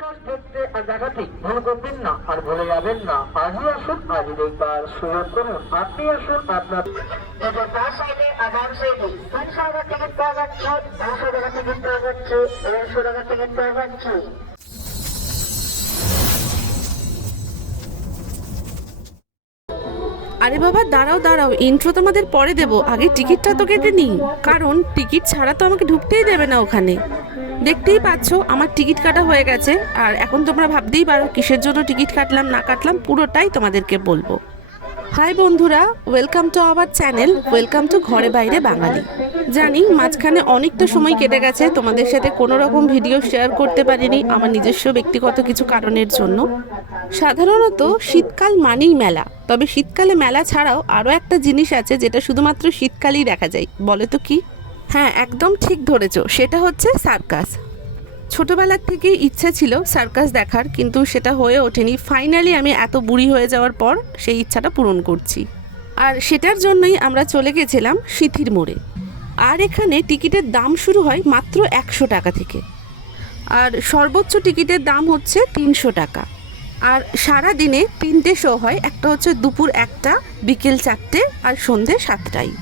Circus দেখতে আর দেখাতে ভুল করবেন না আর ভুলে যাবেন না। আজই আসুন, আজই দেখবার সুযোগ করুন। আপনি আসুন, আপনার তার সাইডে আর ডান সাইডে 300 টাকা টিকিট পাওয়া যাচ্ছে, 200 টাকা টিকিট পাওয়া যাচ্ছে, 150 টাকা টিকিট পাওয়া যাচ্ছে। আরে বাবা দাঁড়াও দাঁড়াও, ইন্ট্রো তোমাদের পরে দেবো, আগে টিকিটটা তো কেটে নিই, কারণ টিকিট ছাড়া তো আমাকে ঢুকতেই দেবে না ওখানে। দেখতেই পাচ্ছ আমার টিকিট কাটা হয়ে গেছে, আর এখন তোমরা ভাবতেই পারো কিসের জন্য টিকিট কাটলাম না কাটলাম, পুরোটাই তোমাদেরকে বলবো। হাই বন্ধুরা, welcome to our channel, welcome to ঘরে বাইরে বাঙালি। জানি মাঝখানে অনেকটা সময় কেটে গেছে, তোমাদের সাথে কোনো রকম ভিডিও শেয়ার করতে পারিনি আমার নিজস্ব ব্যক্তিগত কিছু কারণের জন্য। সাধারণত শীতকাল মানেই মেলা, তবে শীতকালে মেলা ছাড়াও আরও একটা জিনিস আছে যেটা শুধুমাত্র শীতকালেই দেখা যায়। বলো তো কি? হ্যাঁ, একদম ঠিক ধরেছো, সেটা হচ্ছে সার্কাস। ছোটবেলার থেকেই ইচ্ছা ছিল সার্কাস দেখার, কিন্তু সেটা হয়ে ওঠেনি। ফাইনালি আমি এত বুড়ি হয়ে যাওয়ার পর সেই ইচ্ছাটা পূরণ করছি, আর সেটার জন্যই আমরা চলে গেছিলাম সিথির মোড়ে। আর এখানে টিকিটের দাম শুরু হয় মাত্র 100 টাকা থেকে, আর সর্বোচ্চ টিকিটের দাম হচ্ছে 300 টাকা। আর সারা দিনে 3টে শো হয়, একটা হচ্ছে দুপুর 1টা, বিকেল 4টে আর সন্ধে 7টায়।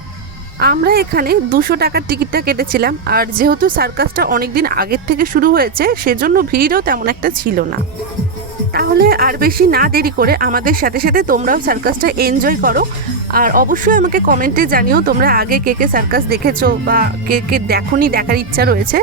আমরা এখানে 200 টাকার টিকিটটা কেটেছিলাম, আর যেহেতু সার্কাসটা অনেক দিন আগের থেকে শুরু হয়েছে সেজন্য ভিড়ও তেমন একটা ছিল না। তাহলে আর বেশি না দেরি করে আমাদের সাথে সাথে তোমরাও সার্কাসটা এনজয় করো। আর অবশ্যই আমাকে কমেন্টে জানিও তোমরা আগে কে কে সার্কাস দেখেছো বা কে কে দেখোনি, দেখার ইচ্ছা রয়েছে।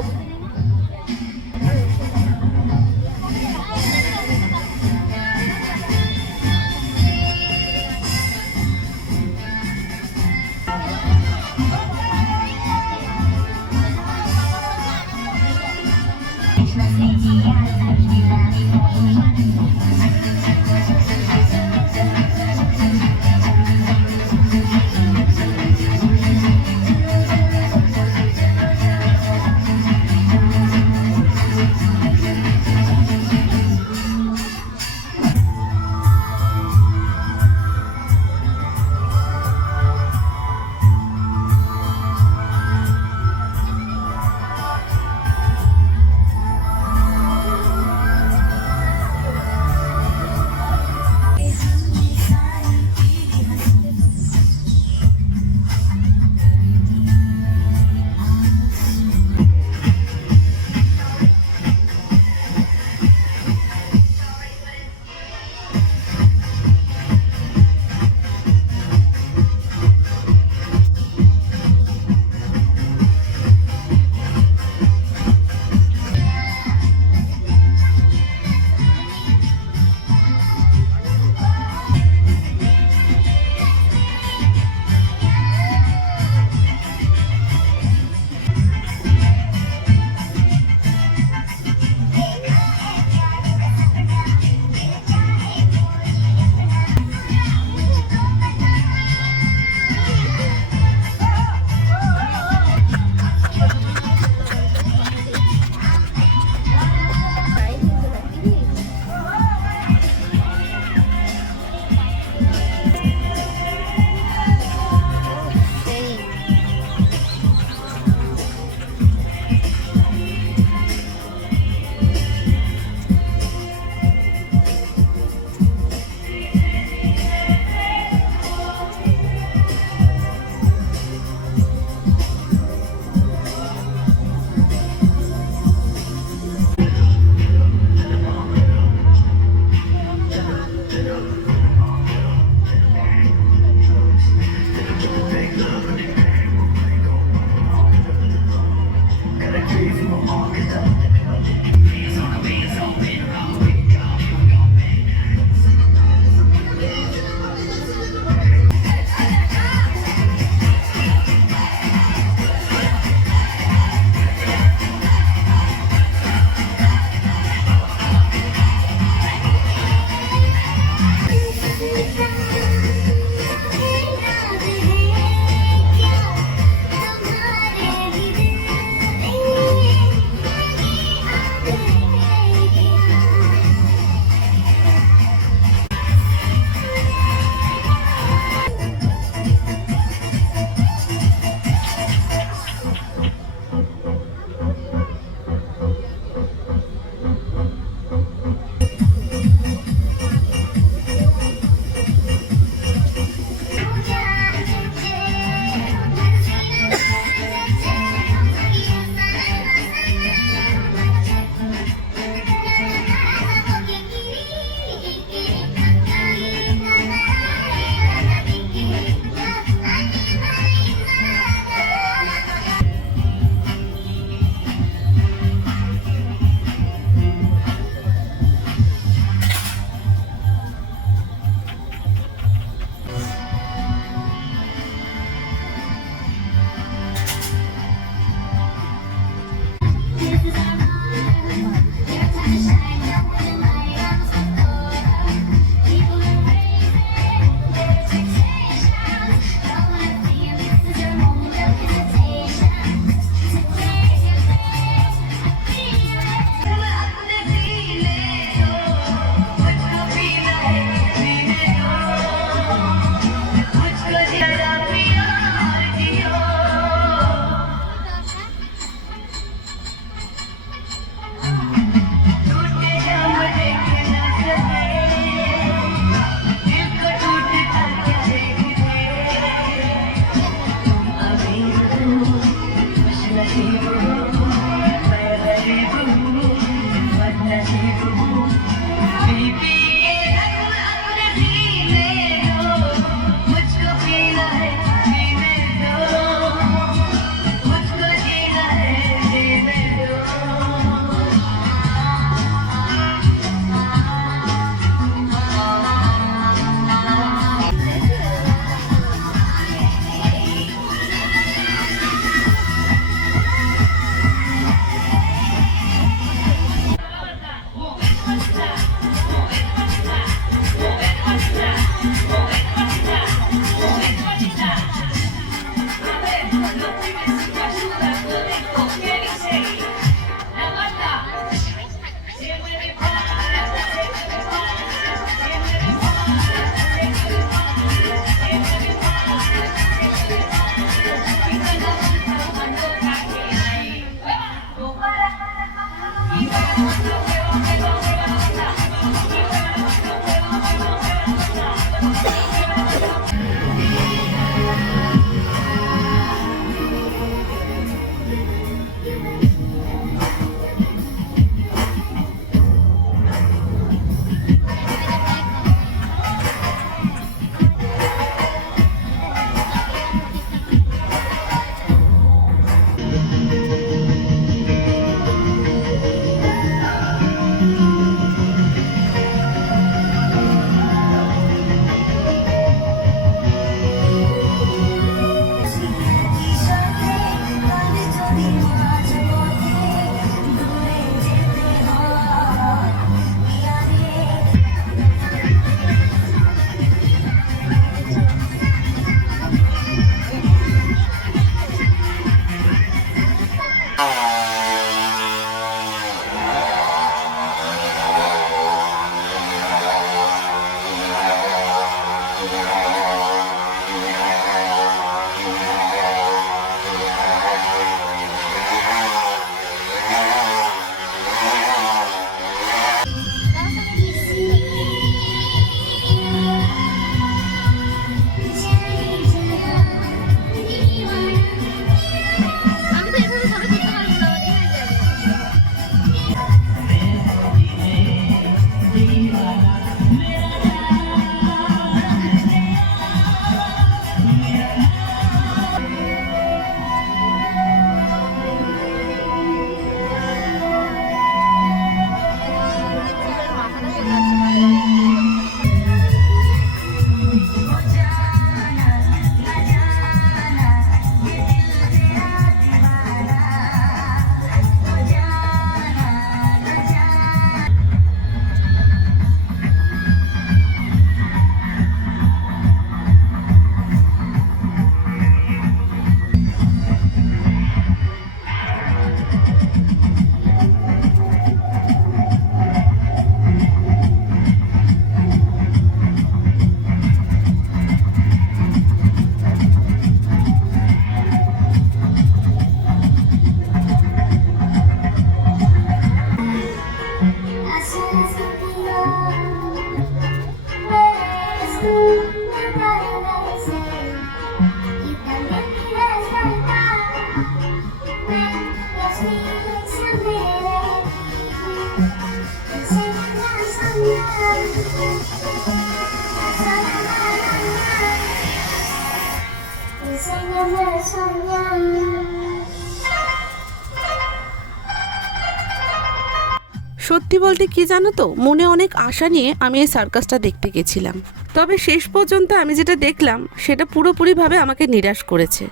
সত্যি বলতে কি জানো তো, মনে অনেক আশা নিয়ে আমি এই সার্কাসটা দেখতে গেছিলাম, তবে শেষ পর্যন্ত আমি যেটা দেখলাম সেটা পুরোপুরিভাবে আমাকে নিরাশ করেছে।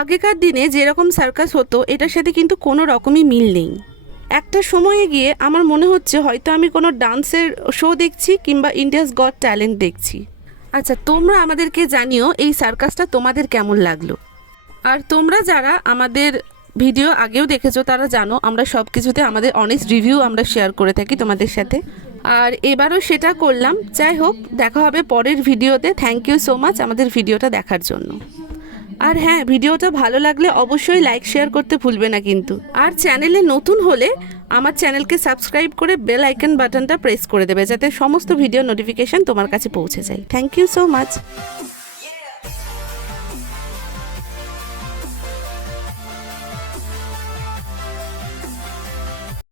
আগেকার দিনে যেরকম সার্কাস হতো এটার সাথে কিন্তু কোনো রকমই মিল নেই। একটা সময়ে গিয়ে আমার মনে হচ্ছে হয়তো আমি কোনো ডান্সের শো দেখছি কিংবা ইন্ডিয়াস গট ট্যালেন্ট দেখছি। আচ্ছা, তোমরা আমাদেরকে জানিও এই সার্কাসটা তোমাদের কেমন লাগলো। আর তোমরা যারা আমাদের ভিডিও আগেও দেখেছো তারা জানো আমরা সব কিছুতে আমাদের অনেস্ট রিভিউ আমরা শেয়ার করে থাকি তোমাদের সাথে, আর এবারও সেটা করলাম। যাই হোক, দেখা হবে পরের ভিডিওতে। থ্যাংক ইউ সো মাচ আমাদের ভিডিওটা দেখার জন্য। আর হ্যাঁ, ভিডিওটা ভালো লাগলে অবশ্যই লাইক শেয়ার করতে ভুলবে না কিন্তু। আর চ্যানেলে নতুন হলে আমার চ্যানেলকে সাবস্ক্রাইব করে বেল আইকন বাটনটা প্রেস করে দেবে যাতে সমস্ত ভিডিও নোটিফিকেশন তোমার কাছে পৌঁছে যায়। Thank you so much.